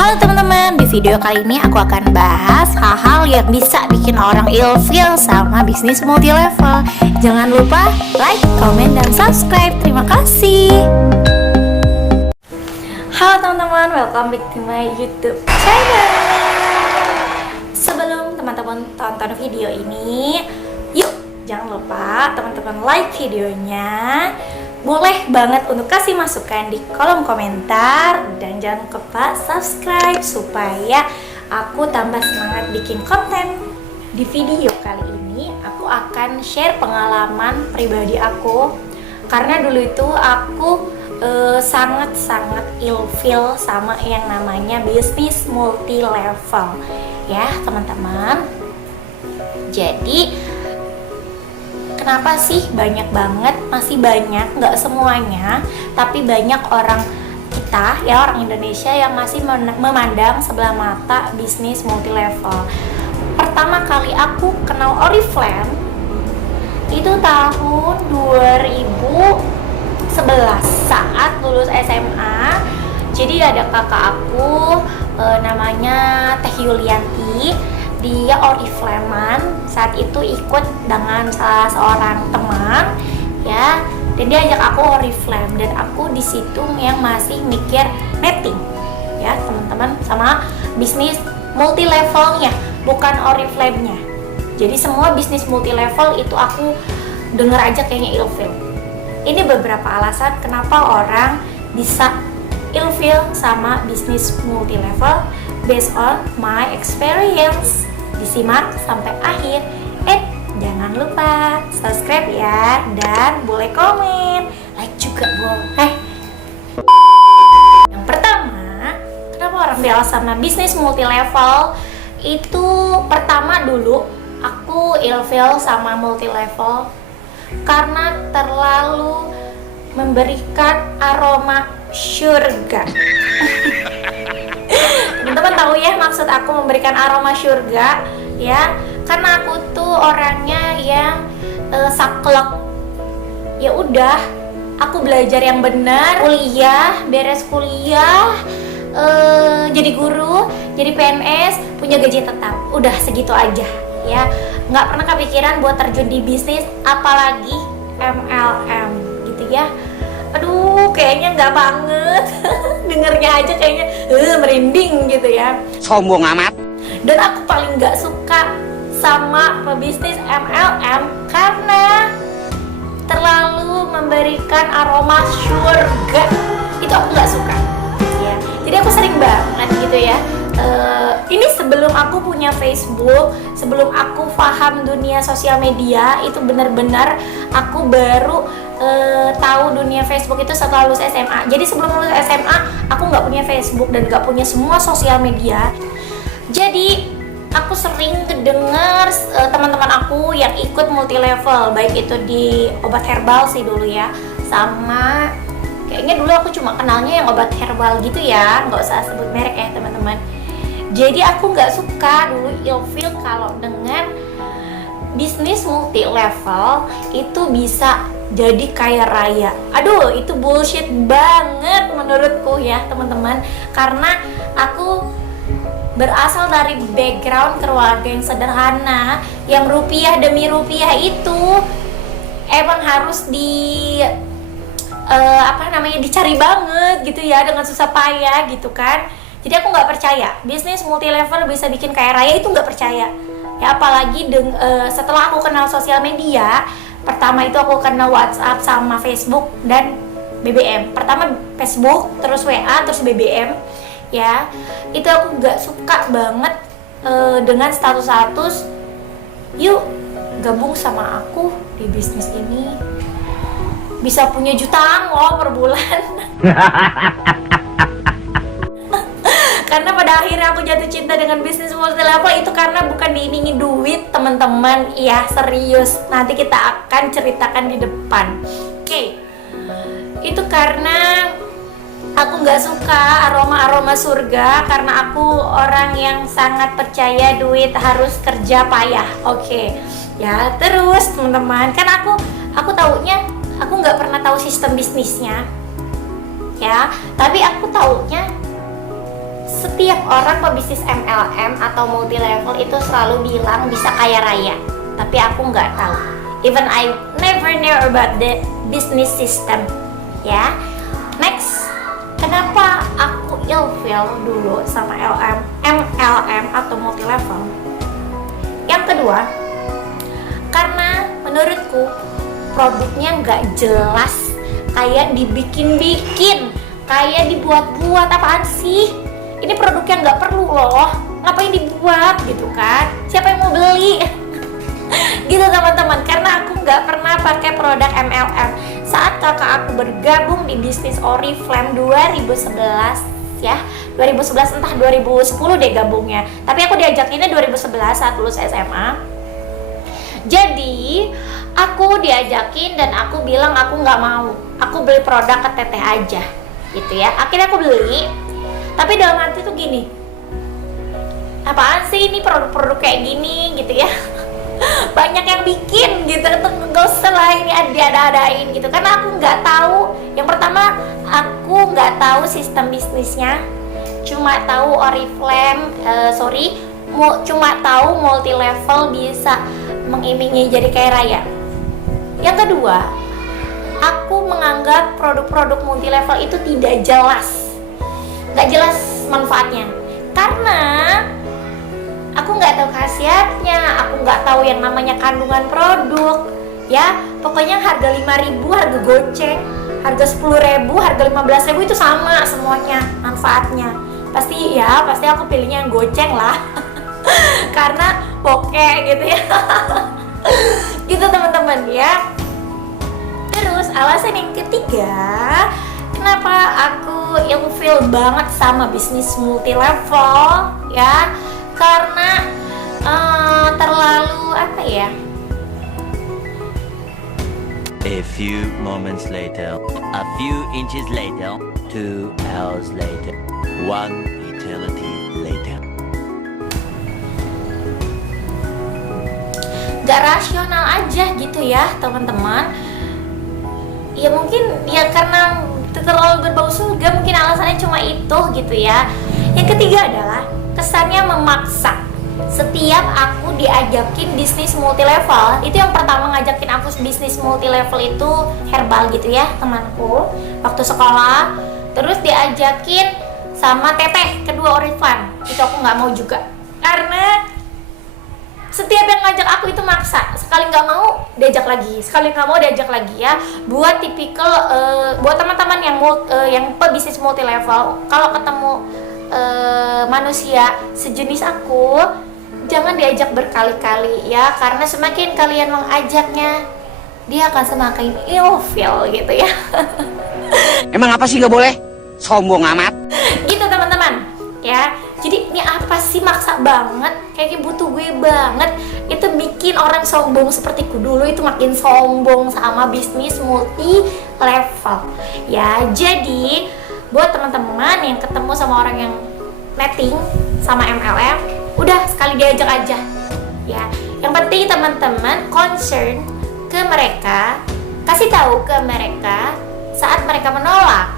Halo teman-teman, di video kali ini aku akan bahas hal-hal yang bisa bikin orang ilfeel sama bisnis multi level. Jangan lupa like, comment, dan subscribe. Terima kasih. Halo teman-teman, welcome back to my YouTube channel. Sebelum teman-teman tonton video ini, yuk jangan lupa teman-teman like videonya. Boleh banget untuk kasih masukan di kolom komentar. Dan jangan lupa subscribe supaya aku tambah semangat bikin konten. Di video kali ini aku akan share pengalaman pribadi aku. Karena dulu itu aku sangat-sangat ilfeel sama yang namanya bisnis multi level. Ya teman-teman. Jadi kenapa sih banyak banget, masih banyak, nggak semuanya, tapi banyak orang kita, ya orang Indonesia yang masih memandang sebelah mata bisnis multi level. Pertama kali aku kenal Oriflame itu tahun 2011 saat lulus SMA. Jadi ada kakak aku namanya Teh Yulianti. Dia Oriflamean, saat itu ikut dengan salah seorang teman ya, dan dia ajak aku Oriflame, dan aku di situ yang masih mikir netting ya teman-teman, sama bisnis multi levelnya, bukan Oriflame-nya. Jadi semua bisnis multi level itu aku denger aja kayaknya ilfeel. Ini beberapa alasan kenapa orang bisa ilfeel sama bisnis multi level based on my experience. Disimak sampai akhir. Jangan lupa subscribe ya, dan boleh komen, like juga boleh. Yang pertama, kenapa orang bilang sama bisnis multi level? Itu pertama dulu aku ilfeel sama multi level karena terlalu memberikan aroma surga. Teman-teman tahu ya maksud aku memberikan aroma surga ya, karena aku tuh orangnya yang saklek. Ya udah, aku belajar yang benar, kuliah, beres kuliah, jadi guru, jadi PNS, punya gaji tetap. Udah segitu aja ya. Nggak pernah kepikiran buat terjun di bisnis, apalagi MLM gitu ya. Aduh, kayaknya nggak banget. Dengernya aja kayaknya merinding gitu ya. Sombong amat. Dan aku paling nggak suka sama pebisnis MLM karena terlalu memberikan aroma surga. Itu aku nggak suka ya. Jadi aku sering banget gitu ya. Ini sebelum aku punya Facebook, sebelum aku paham dunia sosial media, itu benar-benar aku baru tahu dunia Facebook itu setelah lulus SMA. Jadi sebelum lulus SMA aku nggak punya Facebook dan nggak punya semua sosial media. Jadi aku sering dengar teman-teman aku yang ikut multi level, baik itu di obat herbal sih dulu ya, sama kayaknya dulu aku cuma kenalnya yang obat herbal gitu ya, nggak usah sebut merek ya teman-teman. Jadi aku nggak suka dulu ilfeel kalau dengan bisnis multi level itu bisa jadi kaya raya. Aduh, itu bullshit banget menurutku ya teman-teman, karena aku berasal dari background keluarga yang sederhana, yang rupiah demi rupiah itu emang harus dicari banget gitu ya, dengan susah payah gitu kan. Jadi aku nggak percaya bisnis multi level bisa bikin kaya raya, itu nggak percaya ya. Apalagi setelah aku kenal sosial media, pertama itu aku kenal WhatsApp sama Facebook dan BBM. Pertama Facebook, terus WA, terus BBM ya. Itu aku nggak suka banget dengan status-status yuk gabung sama aku di bisnis ini, bisa punya jutaan loh per bulan. Karena pada akhirnya aku jatuh cinta dengan bisnis multi level itu karena bukan diiringi duit teman-teman. Iya serius, nanti kita akan ceritakan di depan. Oke. Itu karena aku nggak suka aroma-aroma surga, karena aku orang yang sangat percaya duit harus kerja payah. Oke. Ya terus teman-teman, kan aku taunya, aku nggak pernah tahu sistem bisnisnya ya, tapi aku taunya setiap orang pebisnis MLM atau multi level itu selalu bilang bisa kaya raya, tapi aku nggak tahu. Even I never know about the business system. Ya, next, kenapa aku ilfeel dulu sama MLM atau multi level? Yang kedua, karena menurutku produknya nggak jelas, kayak dibikin-bikin, kayak dibuat-buat. Apaan sih? Ini produknya nggak perlu loh, ngapain dibuat gitu kan? Siapa yang mau beli? Gitu teman-teman, karena aku nggak pernah pakai produk MLM. Saat kakak aku bergabung di bisnis Oriflame 2011 ya, 2011 entah 2010 deh gabungnya, tapi aku diajakinnya 2011 saat lulus SMA. Jadi aku diajakin dan aku bilang aku nggak mau, aku beli produk ke teteh aja gitu ya. Akhirnya aku beli, tapi dalam hati tuh gini, apaan sih ini produk-produk kayak gini gitu ya. Banyak yang bikin gitu, nggak usah lah ini ada-adain gitu, karena aku nggak tahu. Yang pertama, aku nggak tahu sistem bisnisnya, cuma tahu Oriflame, cuma tahu multi level bisa mengiming-imingi jadi kaya raya. Yang kedua, aku menganggap produk-produk multi level itu tidak jelas, nggak jelas manfaatnya, karena aku nggak tahu khasiatnya, aku nggak tahu yang namanya kandungan produk ya. Pokoknya harga 5.000 harga goceng, harga 10.000 harga 15.000 itu sama semuanya manfaatnya. Pasti aku pilihnya yang goceng lah. Karena bokeh gitu ya. Gitu teman-teman ya. Terus alasan yang ketiga, kenapa aku ilfeel banget sama bisnis multi level ya, karena terlalu apa ya, a few moments later, a few inches later, 2 hours later, 1 eternity later. Gak rasional aja gitu ya teman-teman. Ya mungkin ya karena terlalu berbau surga, mungkin alasannya cuma itu gitu ya. Yang ketiga adalah kesannya memaksa. Setiap aku diajakin bisnis multi level, itu yang pertama ngajakin aku bisnis multi level itu Herbal gitu ya temanku waktu sekolah. Terus diajakin sama teteh kedua Oriflame, itu aku nggak mau juga, karena setiap yang ngajak aku itu maksa. Sekali nggak mau diajak lagi, sekali nggak mau diajak lagi ya. Buat tipikal buat teman-teman yang pebisnis multi level, kalau ketemu manusia sejenis aku, jangan diajak berkali-kali ya, karena semakin kalian mengajaknya, dia akan semakin ilfeel gitu ya. Emang apa sih nggak boleh? Sombong amat. Gitu teman-teman ya. Jadi ini apa sih, maksa banget, kayaknya butuh gue banget. Itu bikin orang sombong sepertiku dulu itu makin sombong sama bisnis multi level ya. Jadi buat teman-teman yang ketemu sama orang yang netting sama MLM, udah sekali diajak aja ya. Yang penting teman-teman concern ke mereka, kasih tahu ke mereka saat mereka menolak.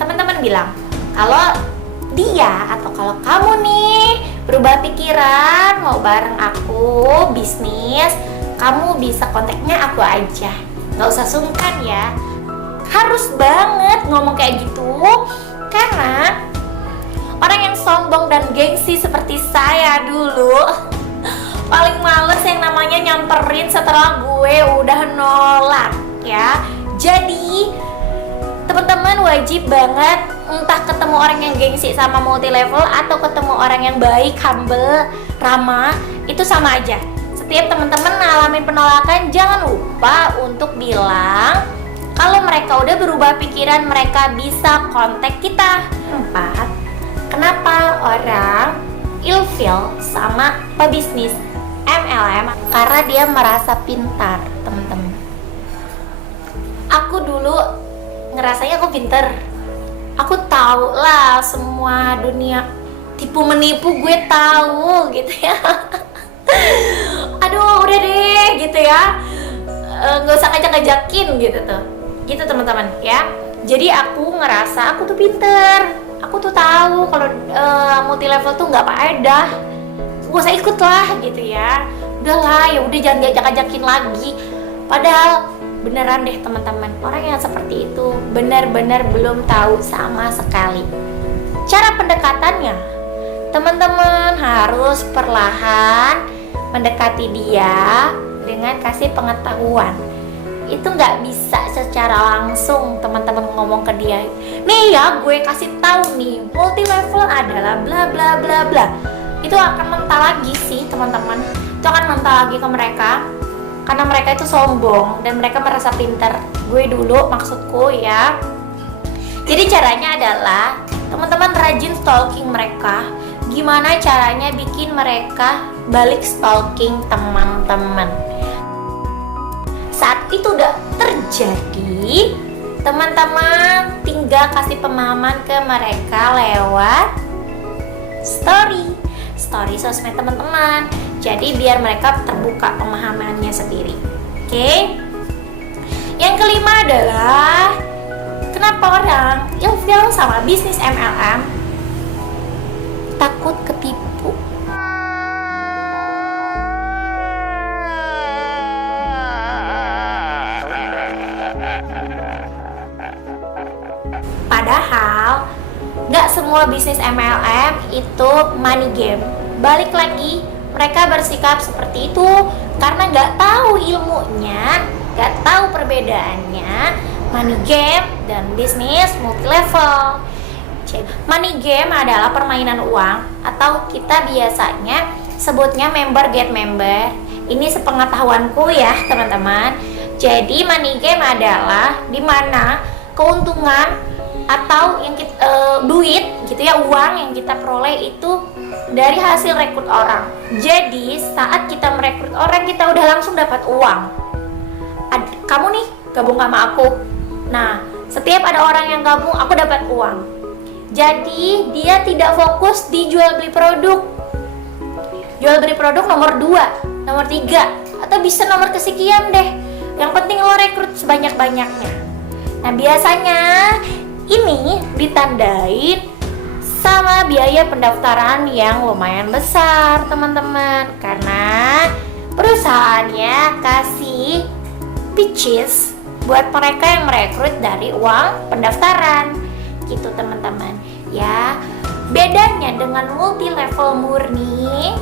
Teman-teman bilang kalau dia atau kalau kamu nih berubah pikiran mau bareng aku bisnis, kamu bisa kontaknya aku aja, nggak usah sungkan ya. Harus banget ngomong kayak gitu, karena orang yang sombong dan gengsi seperti saya dulu paling males yang namanya nyamperin setelah gue udah nolak ya. Jadi teman-teman wajib banget, entah ketemu orang yang gengsi sama multi level atau ketemu orang yang baik, humble, ramah, itu sama aja. Setiap teman-teman ngalamin penolakan, jangan lupa untuk bilang kalau mereka udah berubah pikiran, mereka bisa kontak kita. 4. Kenapa orang ilfeel sama pebisnis MLM? Karena dia merasa pintar, teman-teman. Aku dulu ngerasanya aku pinter, aku tahu lah semua dunia tipu menipu, gue tahu gitu ya. Aduh udah deh gitu ya, nggak usah ngajak-ngajakin gitu tuh, gitu teman-teman ya. Jadi aku ngerasa aku tuh pinter, aku tuh tahu kalau level tuh nggak faedah, gak usah ikut lah gitu ya. Udahlah, ya udah jangan diajak-ajakin lagi. Padahal beneran deh teman-teman, orang yang seperti itu benar-benar belum tahu sama sekali. Cara pendekatannya, teman-teman harus perlahan mendekati dia dengan kasih pengetahuan. Itu nggak bisa secara langsung teman-teman ngomong ke dia, nih ya gue kasih tahu nih multi level adalah bla bla bla bla. Itu akan mental lagi sih teman-teman, itu akan mental lagi ke mereka karena mereka itu sombong dan mereka merasa pintar. Gue dulu maksudku ya. Jadi caranya adalah teman-teman rajin stalking mereka. Gimana caranya bikin mereka balik stalking teman-teman. Saat itu udah terjadi, teman-teman tinggal kasih pemahaman ke mereka lewat story sosmed teman-teman. Jadi biar mereka terbuka pemahamannya sendiri. Oke? Yang kelima adalah kenapa orang ilfil sama bisnis MLM takut ketipu. Padahal nggak semua bisnis MLM itu money game. Balik lagi, mereka bersikap seperti itu karena nggak tahu ilmunya, nggak tahu perbedaannya money game dan bisnis multi level. Money game adalah permainan uang atau kita biasanya sebutnya member get member. Ini sepengetahuanku ya teman-teman. Jadi money game adalah dimana keuntungan atau yang kita, duit gitu ya, uang yang kita peroleh itu dari hasil rekrut orang. Jadi saat kita merekrut orang, kita udah langsung dapat uang. Kamu nih gabung sama aku, nah setiap ada orang yang gabung aku dapat uang. Jadi dia tidak fokus di jual beli produk. Jual beli produk nomor 2, nomor 3, atau bisa nomor kesekian deh. Yang penting lo rekrut sebanyak-banyaknya. Nah biasanya ini ditandain sama biaya pendaftaran yang lumayan besar teman-teman, karena perusahaannya kasih pitches buat mereka yang merekrut dari uang pendaftaran gitu teman-teman ya. Bedanya dengan multi level murni,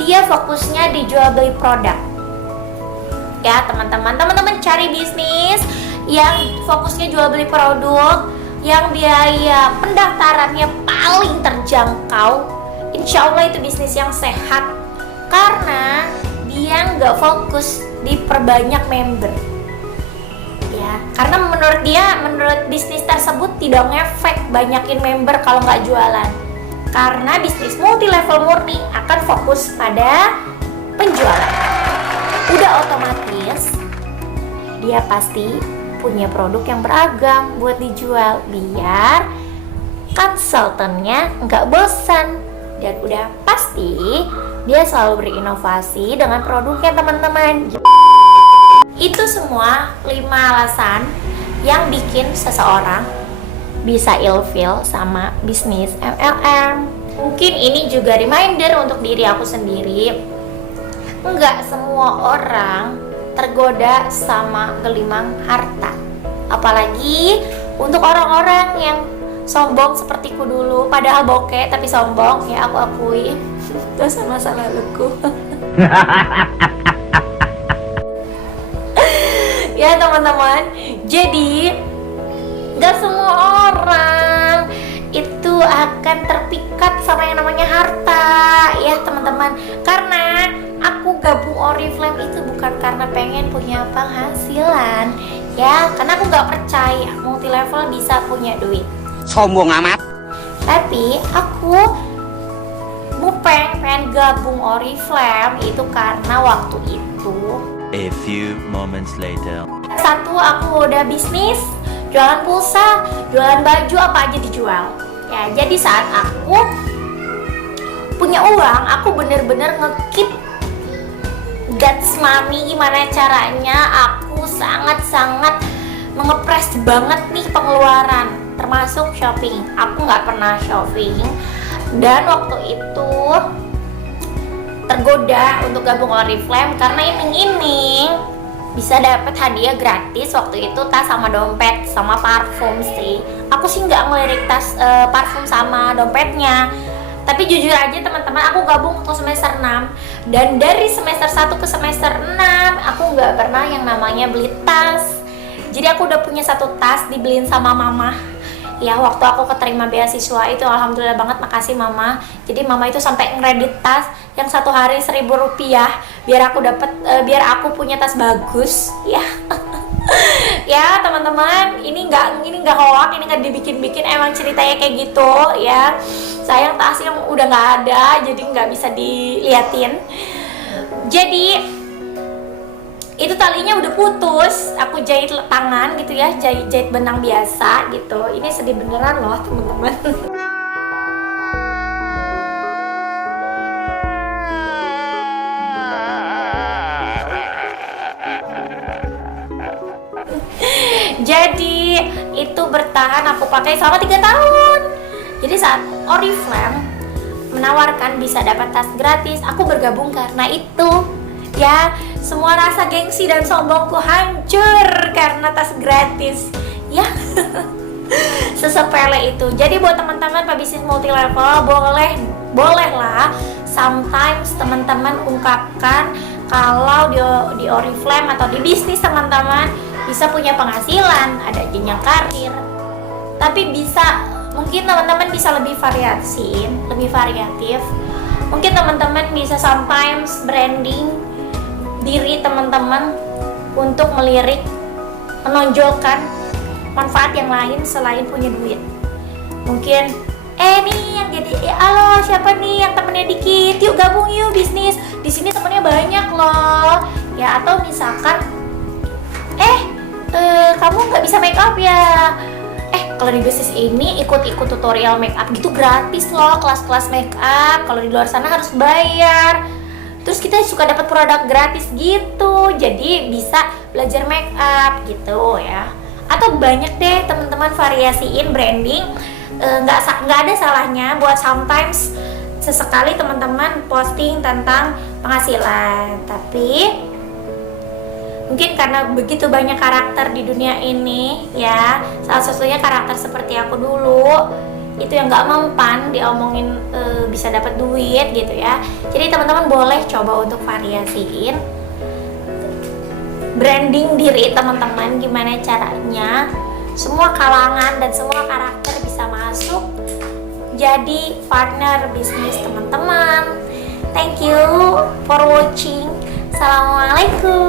dia fokusnya di jual beli produk ya teman-teman. Teman-teman cari bisnis yang fokusnya jual beli produk, yang biaya pendaftarannya paling terjangkau, insya Allah itu bisnis yang sehat karena dia nggak fokus di perbanyak member ya. Karena menurut bisnis tersebut tidak ngefek banyakin member kalau nggak jualan. Karena bisnis multi level murni akan fokus pada penjualan. Udah otomatis dia pasti punya produk yang beragam buat dijual biar konsultannya nggak bosan, dan udah pasti dia selalu berinovasi dengan produknya teman-teman. Itu semua 5 alasan yang bikin seseorang bisa ilfil sama bisnis MLM. Mungkin ini juga reminder untuk diri aku sendiri, nggak semua orang tergoda sama gelimang harta. Apalagi untuk orang-orang yang sombong sepertiku dulu, padahal bokeh tapi sombong ya, aku akui dosa masa laluku. Ya teman-teman, jadi gak semua orang itu akan terpikat sama yang namanya harta ya teman-teman. Karena aku gabung Oriflame itu bukan karena pengen punya penghasilan ya, karena aku gak percaya multi level bisa punya duit. Sombong amat. Tapi aku pengen gabung Oriflame itu karena waktu itu A few moments later. satu, aku udah bisnis, jualan pulsa, jualan baju, apa aja dijual ya. Jadi saat aku punya uang, aku bener-bener nge-keep that's money. Gimana caranya aku sangat-sangat mengepres banget nih pengeluaran, termasuk shopping. Aku nggak pernah shopping Dan waktu itu tergoda untuk gabung Oriflame karena iming-iming bisa dapat hadiah gratis waktu itu, tas sama dompet sama parfum sih. Aku sih nggak ngelirik tas, parfum sama dompetnya. Tapi jujur aja teman-teman, aku gabung waktu semester 6 dan dari semester 1 ke semester 6 aku nggak pernah yang namanya beli tas. Jadi aku udah punya satu tas dibeliin sama mama. Ya waktu aku keterima beasiswa itu alhamdulillah banget, makasih mama. Jadi mama itu sampai ngredit tas yang satu hari 1.000 rupiah biar aku punya tas bagus ya. Ya teman-teman, ini nggak hoax, ini nggak dibikin-bikin, emang ceritanya kayak gitu ya. Sayang tasnya udah nggak ada, jadi nggak bisa diliatin. Jadi itu talinya udah putus, aku jahit tangan gitu ya, jahit benang biasa gitu. Ini sedih beneran loh teman-teman. Jadi itu bertahan aku pakai selama 3 tahun. Jadi saat Oriflame menawarkan bisa dapat tas gratis, aku bergabung karena itu. Ya, semua rasa gengsi dan sombongku hancur karena tas gratis. Ya, sesepele itu. Jadi buat teman-teman pebisnis multi level, bolehlah sometimes teman-teman ungkapkan kalau di Oriflame atau di bisnis teman-teman bisa punya penghasilan, ada jenjang karir. Tapi mungkin teman-teman bisa lebih variatif. Mungkin teman-teman bisa sometimes branding diri teman-teman untuk melirik, menonjolkan manfaat yang lain selain punya duit. Mungkin nih yang jadi halo siapa nih yang temennya dikit, yuk gabung yuk bisnis, di sini temennya banyak loh ya. Atau misalkan kamu nggak bisa make up ya, kalau di bisnis ini ikut tutorial make up gitu gratis loh, kelas-kelas make up. Kalau di luar sana harus bayar. Terus kita suka dapat produk gratis gitu, jadi bisa belajar make up gitu ya. Atau banyak deh teman-teman variasiin branding. Nggak ada salahnya buat sometimes sesekali teman-teman posting tentang penghasilan. Tapi mungkin karena begitu banyak karakter di dunia ini ya, salah satunya karakter seperti aku dulu, itu yang nggak mempan diomongin bisa dapat duit gitu ya. Jadi teman-teman boleh coba untuk variasiin branding diri teman-teman, gimana caranya semua kalangan dan semua karakter bisa masuk jadi partner bisnis teman-teman. Thank you for watching. Assalamualaikum.